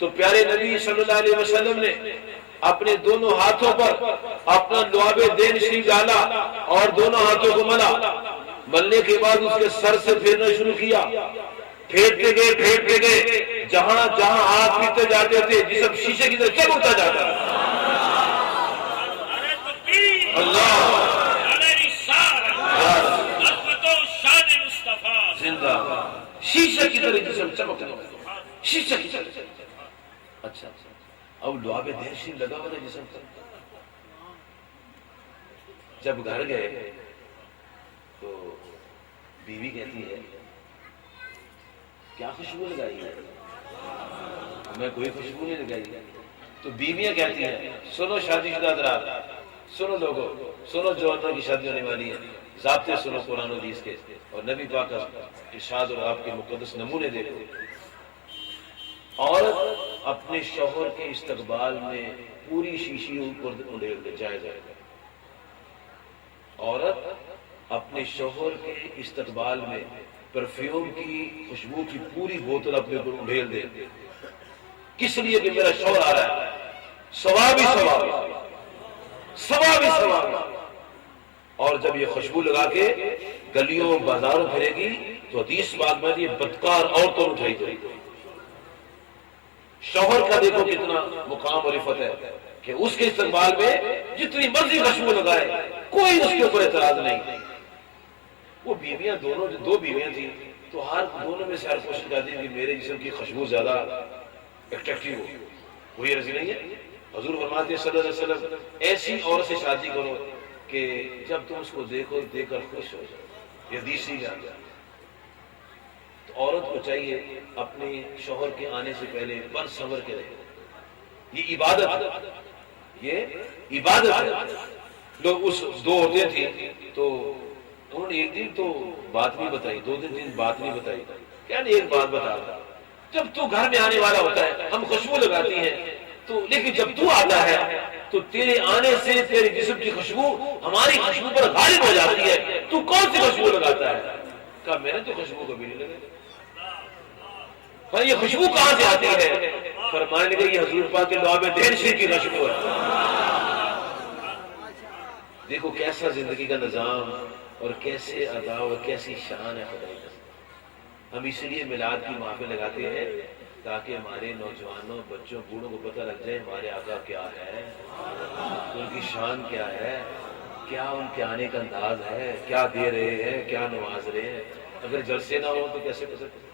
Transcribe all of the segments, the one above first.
تو پیارے نبی صلی اللہ علیہ وسلم نے اپنے دونوں ہاتھوں پر اپنا لعاب دین شریف ڈالا اور دونوں ہاتھوں کو ملا. ملنے کے بعد اس کے سر سے پھیرنا شروع کیا. پھیرتے گئے جہاں جہاں ہاتھ پیتے جاتے تھے جسم شیشے کی طرح چمکتا جاتا. اللہ زندہ شیشے کی طرح جسم چمکتا شیشے کی طرح. اچھا اب لعاب دین شریف لگا ہوا جسم پر. جب گھر گئے تو بیوی کہتی ہے کیا خوشبو لگائی ہے؟ میں کوئی خوشبو نہیں لگائی. تو بیویاں کہتی ہیں سنو شادی شدہ حضرات، سنو لوگوں، سنو جوانوں کی شادی ہونے والی ہے، ضابطے سنو قرآن و حدیث کے اور نبی پاک کا ارشاد اور آپ کے مقدس نمونے دیکھو. عورت اپنے شوہر کے استقبال میں پوری شیشی اوپر اڑے جائے. عورت اپنے شوہر کے استقبال میں پرفیوم کی خوشبو کی پوری بوتل اپنے اوپر اڑیل دے. کس لیے کہ میرا شوہر آ رہا ہے، ثواب ہی ثواب، ثواب ہی ثواب. اور جب یہ خوشبو لگا کے گلیوں بازاروں پھرے گی تو حدیث پاک میں یہ بدکار عورتوں اٹھائی جائے گی. شوہر کا دیکھو کتنا مقام اور عفت ہے کہ اس کے استقبال میں جتنی مرضی خوشبو لگائے کوئی اس کے اوپر اعتراض نہیں. وہ بیویاں دونوں، دو بیویاں تھیں تو ہر دونوں میں سے ہر کوشش کرتی کہ میرے جسم کی خوشبو زیادہ اٹریکٹیو ہو. وہی رضی نہیں ہے. حضور فرماتے ہیں صلی اللہ علیہ وسلم ایسی عورت سے شادی کرو کہ جب تم اس کو دیکھو دیکھ کر خوش ہو جاؤ. یہ حدیث ہی جان جائے. تو عورت کو چاہیے اپنے شوہر کے آنے سے پہلے بر صبر کے رہے. یہ عبادت ہے، یہ عبادت ہے. لوگ اس دو عورتیں تھیں تو انہوں نے ایک دن تو بات نہیں بتائی، دو دن بات نہیں بتائی. کیا نہیں ایک بات بتا رہا، جب تو گھر میں آنے والا ہوتا ہے ہم خوشبو لگاتی ہیں تو، لیکن جب تو آتا ہے تو تیرے آنے سے تیرے جسم کی خوشبو ہماری خوشبو پر غالب ہو جاتی ہے. تو کون سی خوشبو لگاتا ہے؟ کہا میں نے تو خوشبو کبھی نہیں لگائی. یہ خوشبو کہاں سے آتی ہے؟ فرمانے لگے یہ حضور پاک کے لعاب دین شریف کی خوشبو ہے. دیکھو کیسا زندگی کا نظام اور کیسے ادا اور کیسی شان ہے خدا کی. ہم اسی لیے میلاد کی محفل لگاتے ہیں تاکہ ہمارے نوجوانوں، بچوں، بوڑھوں کو پتہ لگ جائے ہمارے آقا کیا ہے، ان کی شان کیا ہے، کیا ان کے آنے کا انداز ہے، کیا دے رہے ہیں، کیا نواز رہے ہیں. اگر جلسے نہ ہو تو کیسے پتہ چلے؟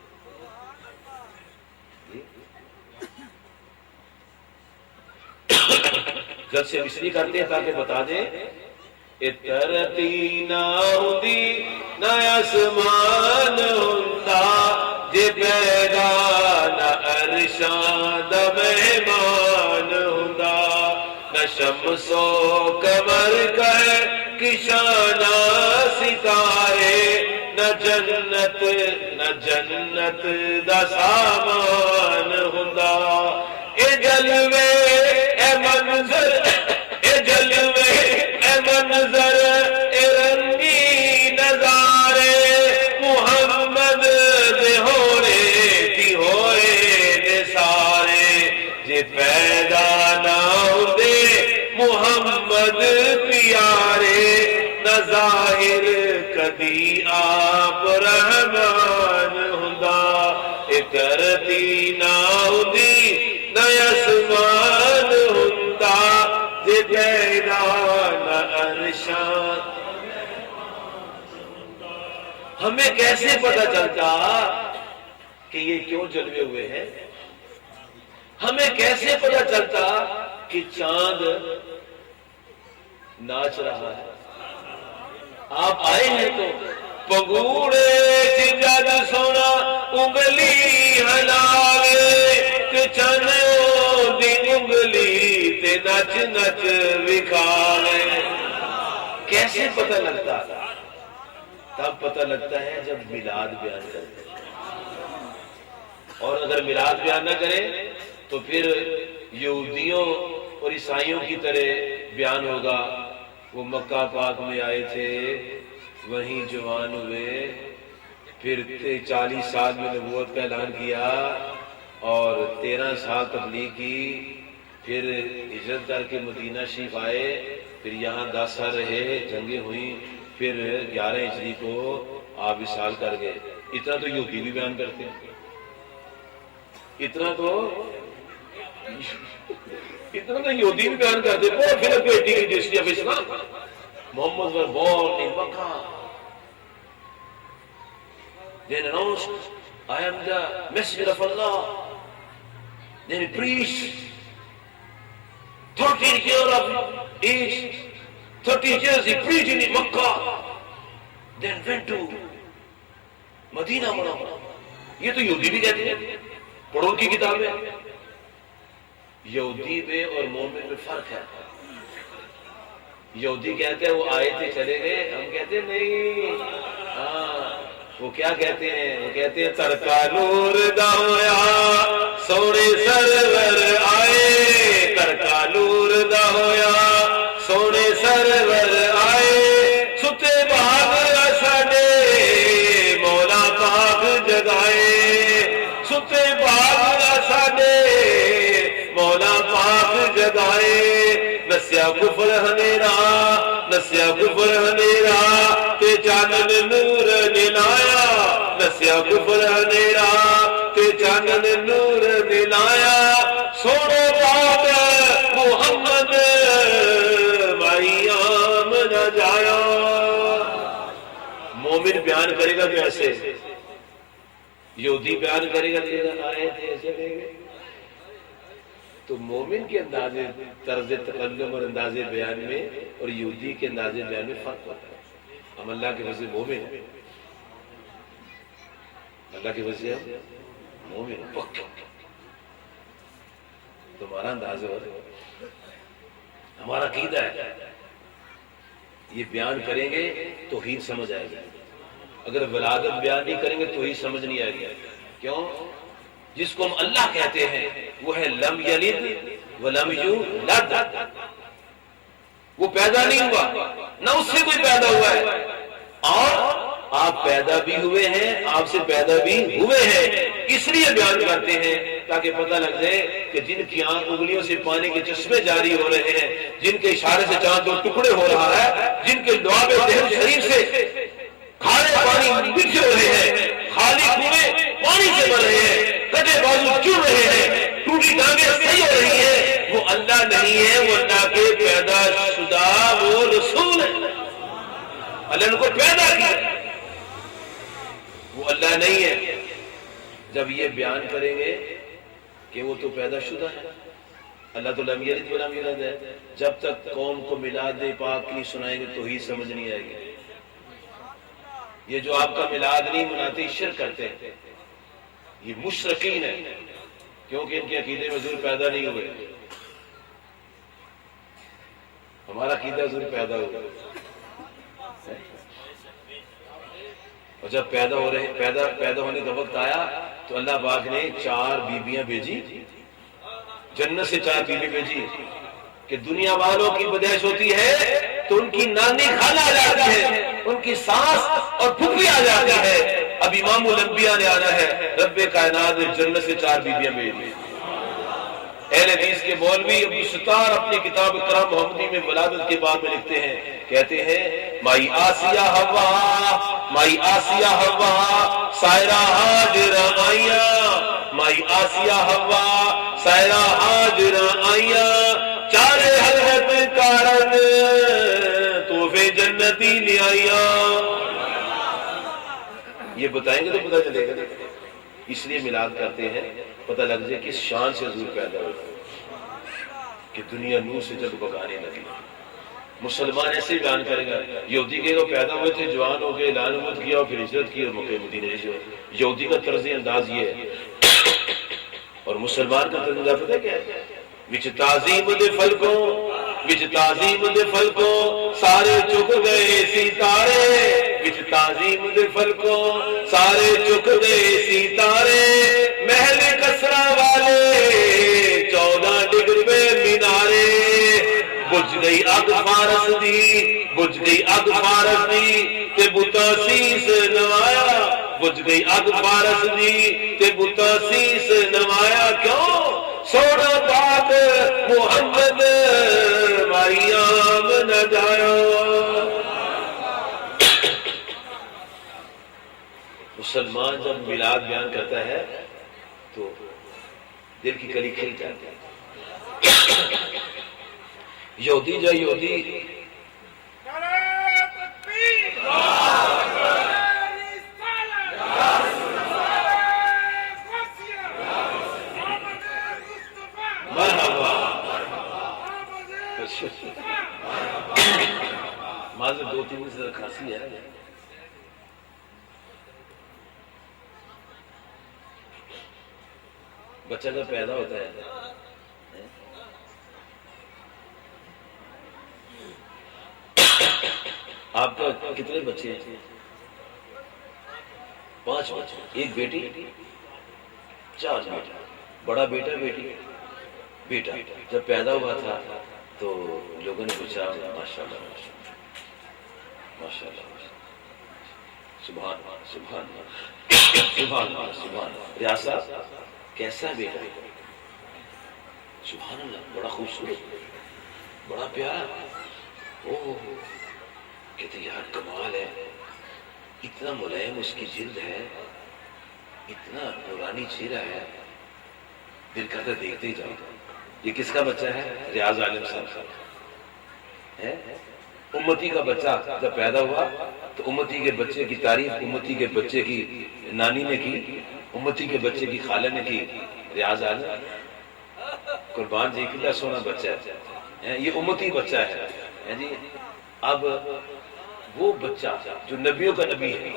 جلسے اس لیے کرتے ہیں تاکہ بتا دیں اترتی نہ ہوتی نہ آسمان ہوندا جے پیدا نہ ارشاد مہمان ہوندا نہ شمس و قمر کہے کشانہ ستارے نہ جنت دا سامان ہوندا. اے جلوے اے منظر، اے جلوے اے منظر، اے رنگی نظارے محمد دے ہونے دی ہوئے دے سارے. جے پیدا نہ ہوندے محمد پیارے نہ ظاہر کدی آپ رحمان ہوندا. اے کرتی نہ ہوندی نہ آسمان ہوندا جے پیدا نہ ارشاد. ہمیں کیسے پتہ چلتا کہ یہ کیوں جلوے ہوئے ہیں؟ ہمیں کیسے پتہ چلتا کہ چاند ناچ رہا ہے؟ آپ آئے ہیں تو پگوڑے جد سونا انگلی ہلاوے کہ چنو دی انگلی تے نچ نچ وکھاوے. کیسے پتہ لگتا؟ تب پتہ لگتا ہے جب میلاد بیان کرتے ہیں. اور اگر میلاد بیان نہ کریں تو پھر یہودیوں اور عیسائیوں کی طرح بیان ہوگا وہ مکہ پاک میں آئے تھے، وہیں جوان ہوئے، پھر 40 سال میں نبوت کا اعلان کیا، اور 13 سال تبلیغ کی، پھر ہجرت کر کے مدینہ شریف آئے، پھر یہاں 10 سال رہے، جنگیں ہوئیں، پھر 11 ہجری کو آپ وصال کر گئے۔ اتنا تو یہودی بھی بیان کرتے ہیں، اتنا تو یہودی بھی بیان کرتے ہیں۔ پھر بیٹی کی history of Islam, Muhammad was born in Makkah. Then announced, I am the messenger of Allah. Then he preached 30 years of age, 30 years he preached in Makkah, then went to Medina Munawwara. یہ تو یہودی بھی کہتے ہیں، پڑھو ان کی کتابیں۔ یہودی میں اور مومن میں فرق ہے۔ یہودی کہتے ہیں وہ آئے تھے چلے گئے، ہم کہتے ہیں نہیں، وہ کیا کہتے ہیں؟ وہ کہتے ہیں ترکا نور دا ہویا سونے سرور آئے، ترکا نور دا ہویا سونے سرور آئے، ستے بہاد ساڈے مولا پاک جگائے، ستے بہاد ساڈے مولا پاک جگائے، نسیا کفر ہنیرا، نسیا کفر ہنیرا تے چانن نور نلایا، نسیا کفر ہنیرا تے چانن نور نلایا، سونے پاک محمد مائی آم نہ جایا۔ مومن بیان کرے گا تو ایسے، یہودی بیان کرے گا تو آئے تھے چلے گئے۔ تو مومن کے انداز طرز تکلم اور انداز بیان میں اور یہودی کے انداز بیان میں فرق ہوتا ہے۔ ہم اللہ کے وجہ مومن ہیں، اللہ کے وجہ ہم مومن پکا، تمہارا انداز اور ہمارا عقیدہ ہے، یہ بیان کریں گے تو ہی سمجھ آئے گی۔ اگر ولادت بیان نہیں کریں گے تو ہی سمجھ نہیں آئے گی۔ کیوں؟ جس کو ہم اللہ کہتے ہیں وہ ہے لم یلد ولم یولد، وہ پیدا نہیں ہوا، نہ اس سے کوئی پیدا ہوا ہے، اور آپ پیدا بھی ہوئے ہیں، آپ سے پیدا بھی ہوئے ہیں، اس لیے بیان کرتے ہیں تاکہ پتہ لگ جائے کہ جن کی آنکھ انگلیوں سے پانی کے چشمے جاری ہو رہے ہیں، جن کے اشارے سے چاند دو ٹکڑے ہو رہا ہے، جن کے لعاب ذہن شریف سے کھارے پانی بچھ رہے ہیں، خالی کنویں پانی سے بھر رہے ہیں، کٹے بازو چڑ رہے ہیں، ٹوٹی ٹانگیں صحیح ہو رہی ہیں، وہ اللہ نہیں ہے، وہ اللہ کے پیدا شدہ وہ رسول ہے۔ اللہ نے کو پیدا کیا، وہ اللہ نہیں ہے۔ جب یہ بیان کریں گے کہ وہ تو پیدا شدہ ہے، اللہ تو لم یلد ولم یولد ہے، جب تک قوم کو میلاد پاک نہیں سنائیں گے تو ہی سمجھ نہیں آئے گی۔ یہ جو آپ کا میلاد نہیں مناتے شرک کرتے ہیں، یہ مشرکین ہیں، کیونکہ ان کے عقیدے میں حضور پیدا نہیں ہوئے، ہمارا عقیدہ حضور پیدا ہوئے، اور جب پیدا ہونے کا وقت آیا تو اللہ پاک نے 4 بیویاں بھیجی، جنت سے 4 بیوی بھیجی کہ دنیا والوں کی پیدائش ہوتی ہے تو ان کی نانی خالہ آ جاتی ہے، ان کی ساس اور پھپھی آ جاتی ہے۔ اب امام الانبیاء نے آنا ہے، رب کائنات نے جنت سے 4 بیویاں بھیجی۔ اہل حدیث کے مولوی ابو ستار اپنی کتاب اکرام محمدی میں ولادت کے باب میں لکھتے ہیں، کہتے ہیں مائی آسیہ ہوا، مائی آسیہ ہوا سائرہ حاجرہ آئیاں، مائی آسیہ ہوا سائرہ حاجرہ آئیاں، چارے حضرت کارن تحفے جنتی لے آئیاں۔ یہ بتائیں گے تو پتہ چلے گا، اس لیے میلاد کرتے ہیں پتہ لگ جائے کس شان سے حضور پیدا ہوئے کہ دنیا نور سے جب بگانے لگی۔ مسلمان ایسے بیان کرے گا، یہودی کے پیدا ہوئے تھے، جوان ہو گئے، اعلان نبوت کیا اور پھر ہجرت کی اور مکہ مدینے ہجرت۔ یہودی کا طرز انداز یہ ہے، اور مسلمان کا طرز انداز پتہ کیا ہے؟ وچ تعظیم دے فلکوں، وچ تعظیم دے فلکوں سارے چک گئے ستارے، وچ تعظیم دے فلکوں سارے چک گئے ستارے، محل کسرا والے 14 ڈگ پہ مینارے، بجھ گئی اگ فارس دی، بجھ گئی اگ فارس دی تے بتا سیس نوایا، بجھ گئی اگ فارس دی تے بتا سیس نوایا، کیوں سونا پاک محمد ماریام نہ جایا. مسلمان جب میلاد بیان کرتا ہے تو دل کی کلی کھل جاتی ہے. یہودی جا یہودی معذر 2-3 دن سے کھانسی ہے. بچہ جب پیدا ہوتا ہے آپ کا کتنے بچے ہیں؟ 5 بچے. 1 بیٹی 4 بیٹا. بڑا بیٹا بیٹی. بیٹا جب پیدا ہوا تھا تو لوگوں نے پوچھا ماشاءاللہ ماشاءاللہ سبحان اللہ سبحان اللہ سبحان اللہ سبحان اللہ. ریاست کیسا بیٹا؟ سبحان اللہ بڑا خوبصورت بڑا پیارا. اوہ کہتے یار کمال ہے. اتنا ملائم اس کی جلد ہے, اتنا نورانی چہرہ ہے, دل کرتا دیکھتے ہی جاؤ. یہ کس کا بچہ ہے؟ ریاض عالم صاحب ہے. امتی کا بچہ جب پیدا ہوا تو امتی کے بچے کی تعریف امتی کے بچے کی نانی نے کی, امتی کے بچے کی خالہ نے کی. ریاض عالم قربان جی کتنا سونا بچہ ہے. یہ امتی بچہ ہے جی. اب وہ بچہ جو نبیوں کا نبی ہے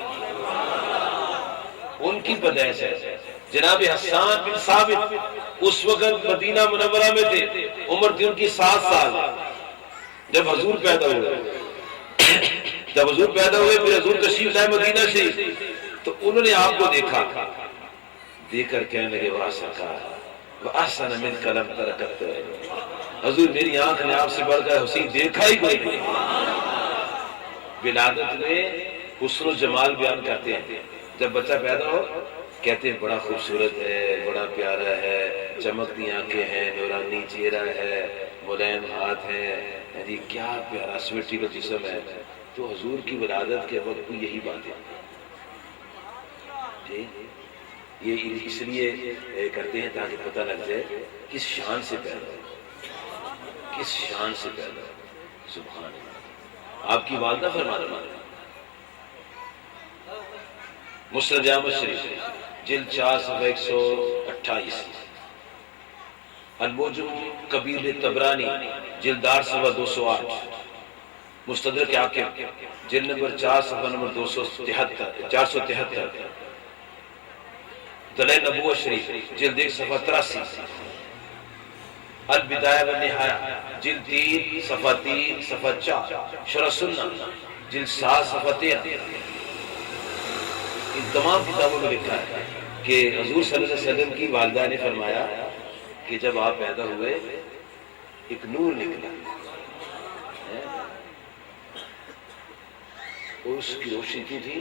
ان کی پیدائش ہے. جناب حسان بن ثابت اس وقت مدینہ منورہ میں تھے, عمر تھی ان کی 7 سال جب حضور پیدا ہوئے. جب حضور پیدا ہوئے پھر حضور تشریف لائے مدینہ شریف تو انہوں نے آپ کو دیکھا, دیکھ کر کہنے لگے واہ سرکار وَأَحْسَنَ مِنْكَ لَمْ تَرَكَتْ. حضور میری آنکھ نے آپ سے بڑھ کر حسین دیکھا ہی کوئی نہیں. ولادت میں حسن و جمال بیان کرتے ہیں. جب بچہ پیدا ہو کہتے ہیں بڑا خوبصورت ہے, بڑا پیارا ہے, چمکتی آنکھیں ہیں, نورانی چہرہ ہے, ملائم ہاتھ ہیں جی, کیا پیارا سویٹی کا جسم ہے. تو حضور کی ولادت کے وقت کو یہی باتیں جی یہ اس لیے کرتے ہیں تاکہ پتہ لگ جائے کس شان سے پیدا ہو, کس شان سے پیدا ہو. سبحان اللہ. آپ کی والدہ فرمانا مسند احمد شریف جلد 4 صفحہ 128, الموجم کبیر طبرانی جلد 8 صفحہ 208, مستدرک حاکم جلد نمبر 4 صفحہ نمبر 473, دلائل نبوت شریف جلد 1 صفحہ 83, البدایہ والنہایہ جلد 3 صفحہ 3 صفحہ 4, شرح سنہ جلد 7 صفحہ 13. ان تمام کتابوں میں لکھا ہے کہ حضور صلی اللہ علیہ وسلم کی والدہ نے فرمایا کہ جب آپ پیدا ہوئے ایک نور نکلا اور اس کی روشنی کی تھی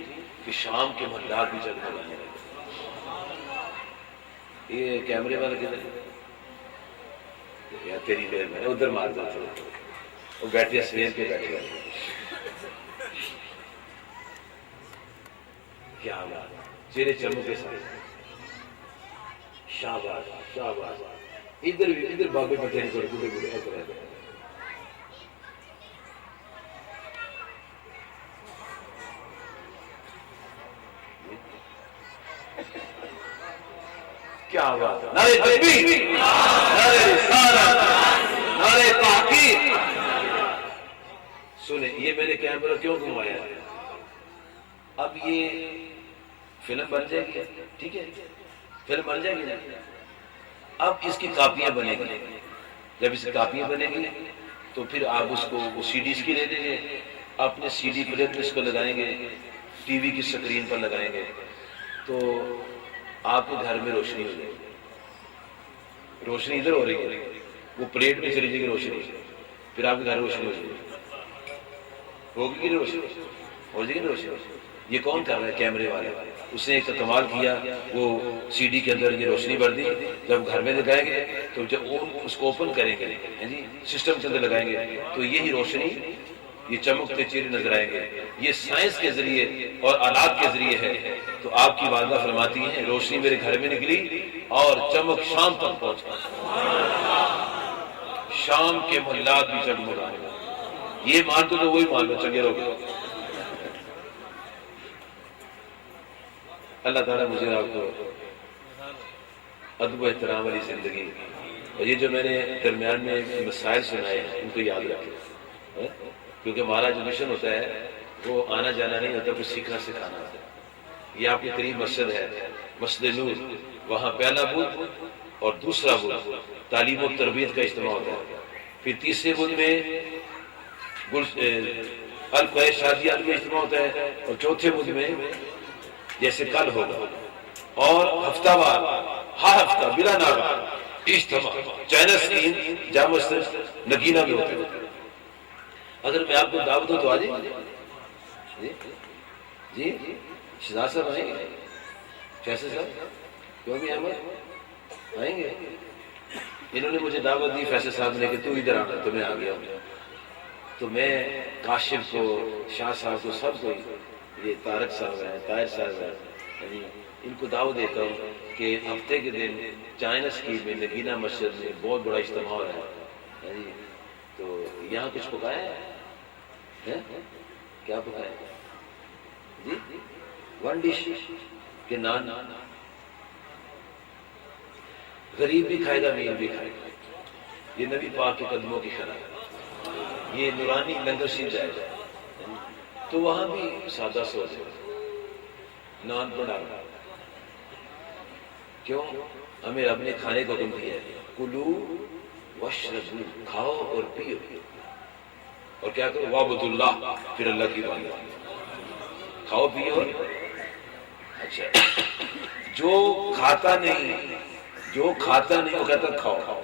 کہ شام کے محلات بھی جگمگانے لگے. یہ کیمرے والا کدھر ہے؟ تیری دیر میں ادھر مار دو, وہ بیٹھے سویر کے بیٹھے والے. کیا بات, چہرے چمو کے ساتھ. شاباش شاباش. ادھر بابے بیٹھے نہیں, بوڑھے بوڑھے ایسے رہتے ہیں. کیا بات ہے. نعرہ تکبیر, نعرہ رسالت, نعرہ تحقیق. سنیں یہ میں نے کیمرہ کیوں گھمایا ہے. اب یہ فلم بن جائے گی, ٹھیک ہے, فلم بن جائے گی. اب اس کی کاپیاں بنے گی. جب اس کی کاپیاں بنے گی تو پھر آپ اس کو سی ڈیز کی لے دیں گے, اپنے سی ڈی پلیئر میں اس کو لگائیں گے, ٹی وی کی سکرین پر لگائیں گے تو آپ کے گھر میں روشنی ہو جائے گی. روشنی ادھر ہو رہی ہے, وہ پلیٹ میں چلی جائے گی روشنی, پھر آپ کے گھر روشنی ہو جائے گی. ہوگی کہ روشنی ہو جائے گی روشنی. یہ کون کر رہا ہے؟ کیمرے والے. اس نے ایک کمال کیا، وہ سی ڈی کے اندر یہ روشنی بھر دی، جب گھر میں لگائیں گے تو جب اس کو اوپن کریں گے جی سسٹم کے اندر لگائیں گے تو یہی روشنی یہ چمکتے چہرے نظر آئیں گے۔ یہ سائنس کے ذریعے اور آلات کے ذریعے ہے۔ تو آپ کی والدہ فرماتی ہیں روشنی میرے گھر میں نکلی اور چمک شام تک پہنچا، شام کے محلات بھی جگمگانے لگے۔ یہ مان تو وہی مان لو چنگے رہو گے۔ اللہ تعالیٰ مجھے آپ کو ادب و احترام والی زندگی، اور یہ جو میں نے درمیان میں مسائل سنائے ہیں ان کو یاد رکھیں، کیونکہ ہمارا جو مشن ہوتا ہے وہ آنا جانا نہیں ہوتا، کچھ سیکھنا سکھانا ہوتا ہے۔ یہ آپ کے قریب مسجد ہے، مسجد نور، وہاں پہلا بدھ اور دوسرا بدھ تعلیم و تربیت کا اجتماع ہوتا ہے، پھر تیسرے بدھ میں القوی شادیات میں اجتماع ہوتا ہے، اور چوتھے بدھ میں جیسے کل ہوگا، اور ہفتہ وار ہر ہفتہ بلا ناغہ اجتماع چائنا اسکیم جامع مسجد نگینہ میں ہوتا ہے۔ اگر میں آپ کو دعوت دوں تو آ جائیں گے؟ جی شہزاد صاحب آئیں گے؟ فیصل صاحب کیوں بھی احمد آئیں گے؟ انہوں نے مجھے دعوت دی فیصل صاحب نے کہ تو ادھر آنا، تو میں آ گیا ہوں۔ تو میں کاشف کو، شاہ صاحب کو، سب کو، یہ طارق صاحب ہیں، طاہر صاحب ہیں، ان کو دعوت دیتا ہوں کہ ہفتے کے دن چائنا اسکیم میں نگینہ مسجد میں بہت بڑا اجتماع ہو رہا ہے، تو یہاں کچھ پکایا ہے؟ کیا پکایا جی؟ ون ڈش کہ نان؟ غریب بھی کھائے گا، امیر بھی کھائے گا۔ یہ نبی پاک کے قدموں کی خراب، یہ نورانی لنگر سین جائے گا، تو وہاں بھی سادہ سوچ ہے، نان بڑھا۔ کیوں؟ ہمیں رب نے کھانے کو حکم دیا ہے، کلو واشربو، کھاؤ اور پیو، اور کیا کرو؟ وعبدوا اللہ، پھر اللہ کی عبادت، کھاؤ پیو۔ اچھا، جو کھاتا نہیں وہ کہتا کھاؤ۔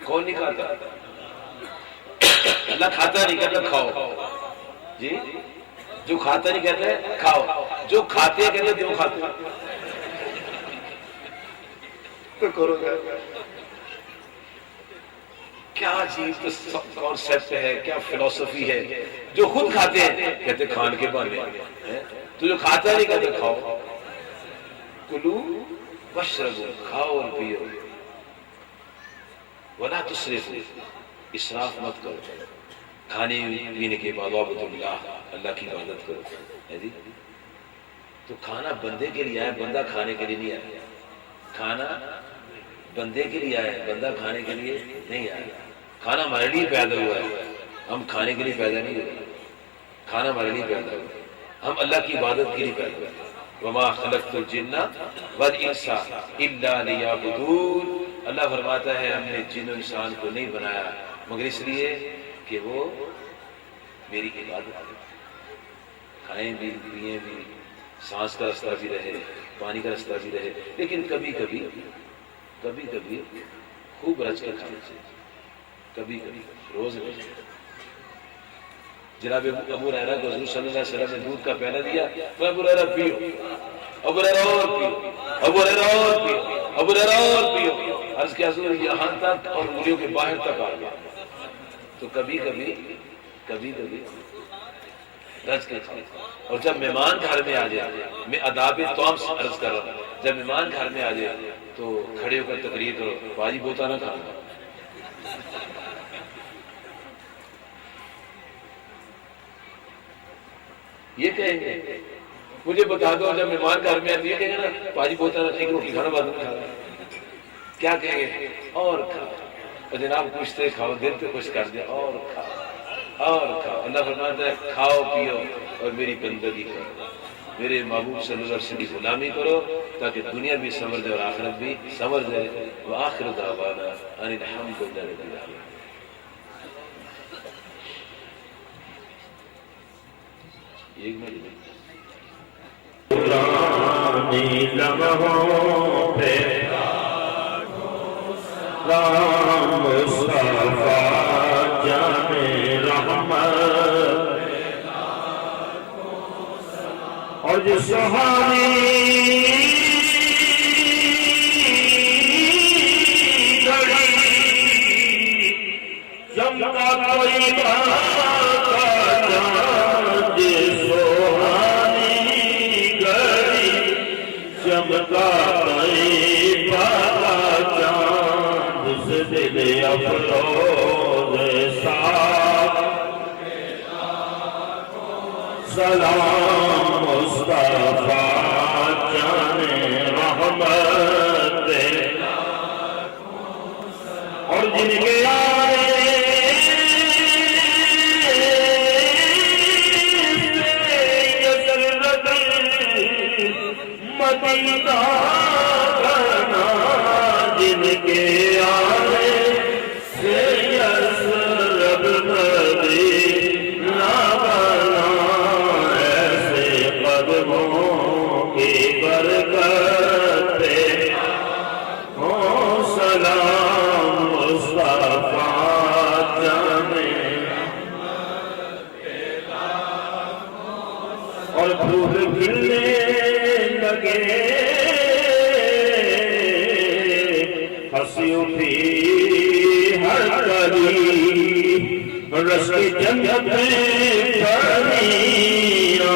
کون نہیں کھاتا؟ اللہ کھاتا نہیں کہتا کھاؤ جی، جو کھاتا نہیں کہتا ہے کھاؤ، جو کھاتے ہیں کہتے ہیں کیوں کھاتے ہیں؟ تو کرو گا کیا عجیب کانسیپٹ ہے، کیا فلسفی ہے۔ جو خود کھاتے ہیں کہتے کھان کے بہانے، تو جو کھاتا نہیں کہتے کھاؤ، کلو واشربو، کھاؤ اور پیو، ولا تسرفوا، اسراف مت کرو، کھانے پینے کے بعد وعبدوا اللہ، اللہ کی عبادت کرو جی۔ تو کھانا بندے کے لیے ہے، بندہ کھانے کے لیے نہیں آیا۔ کھانا بندے کے لیے آیا، بندہ کھانے کے لیے نہیں آیا۔ کھانا ہمارے لیے پیدا ہوا ہے، ہم کھانے کے لیے پیدا نہیں ہوئے۔ کھانا ہمارے لیے پیدا ہوا، ہم اللہ کی عبادت کے لیے پیدا ہوئے۔ وما خلقت الجن والانس الا لیعبدون، اللہ فرماتا ہے ہم نے جن و انسان کو نہیں بنایا مگر اس لیے کہ وہ میری عبادت کریں، کھائیں بھی، پیئیں بھی، سانس کا رستہ بھی رہے، پانی کا رستہ بھی رہے، لیکن کبھی کبھی خوب رچ کے کھانا چاہیے، کبھی روز نہیں۔ جناب ابو ہریرہ کو حضور صلی اللہ علیہ وسلم نے دودھ کا پیالہ دیا، تو ابو ہریرہ پیو، ابو ہریرہ اور پیو، ابو ہریرہ اور پیو، ابو ہریرہ اور پیو، عرض کیا حضور یہاں تک اور انگلیوں کے باہر تک آ گیا۔ تو کبھی کبھی رچ کے کھانا۔ اور جب مہمان گھر میں آ جائے، میں آداب توام سے عرض کر رہا ہوں، جب مہمان گھر میں آ جائے تو کھڑے ہو کر تقریر کرو، باجی بوتا نہ کھانا۔ یہ کہیں گے مجھے بتا دو، جب مہمان گھر میں آتی ہے کہیں گے نا باجی بوتا نہ، ٹھیک روٹی کھانا بعد میں کھانا، کیا کہیں گے؟ اور کھاؤ، اور جناب پوچھتے کھاؤ، دل پہ خوش کر دیا، اور کھاؤ اور کھاؤ۔ اللہ فرماتا ہے کھاؤ پیو اور میری بندگی کرو، میرے محبوب صلی اللہ علیہ وسلم کی غلامی کرو، تاکہ دنیا بھی سنور جائے اور آخرت بھی سنور جائے۔ وآخر دعوانا ان الحمد للہ رب العالمین۔ ایک منٹ لمحوں پہ رام مصطفیٰ جان رحمت، اور آج سہانی گھڑی چمکا کوئی بات کا چاند سہانی گھڑی چمکا کوئی بات کا چاند سے دل افروز صاف سلام مصطفیٰ جانے رحمت اور جن کے آنے سے یسرب مدینہ بنا جن کے آنے سے یسرب مدینہ بنا ایسے قدموں کی برکت پہ ہو سلام مصطفیٰ جانے اور پھول کھلنے لگے ہنسی اٹھی ہر گلی رس کی جنت پڑی آمینہ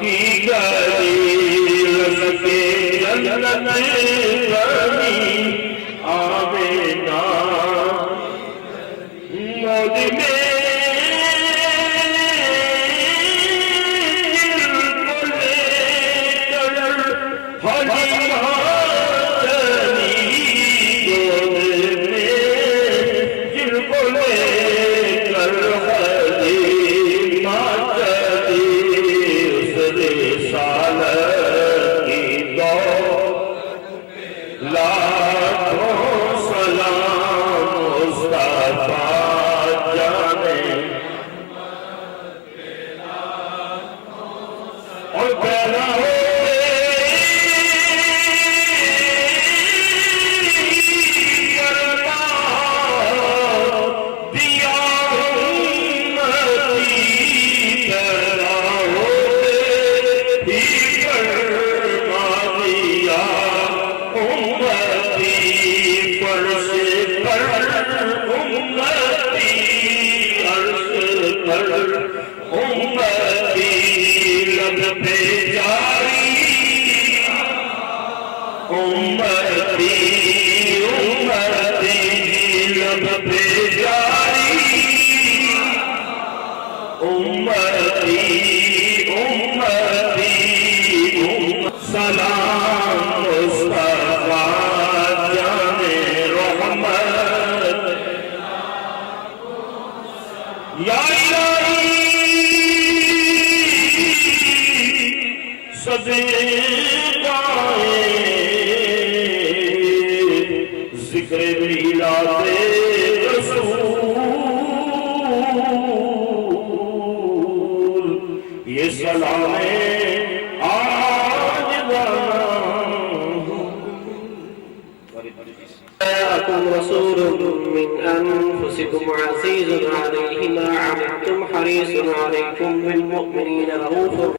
کی گلی رس کی جنت پڑی آمینہ مودی میں اور پیدا ہو سلام مصطفیٰ جانے رحمت یا الہی صدقہ ذکر میلاد رسول یہ سلام رسول من أنفسكم عزيز عليه ما عنتم حريص عليكم بالمؤمنين رؤوف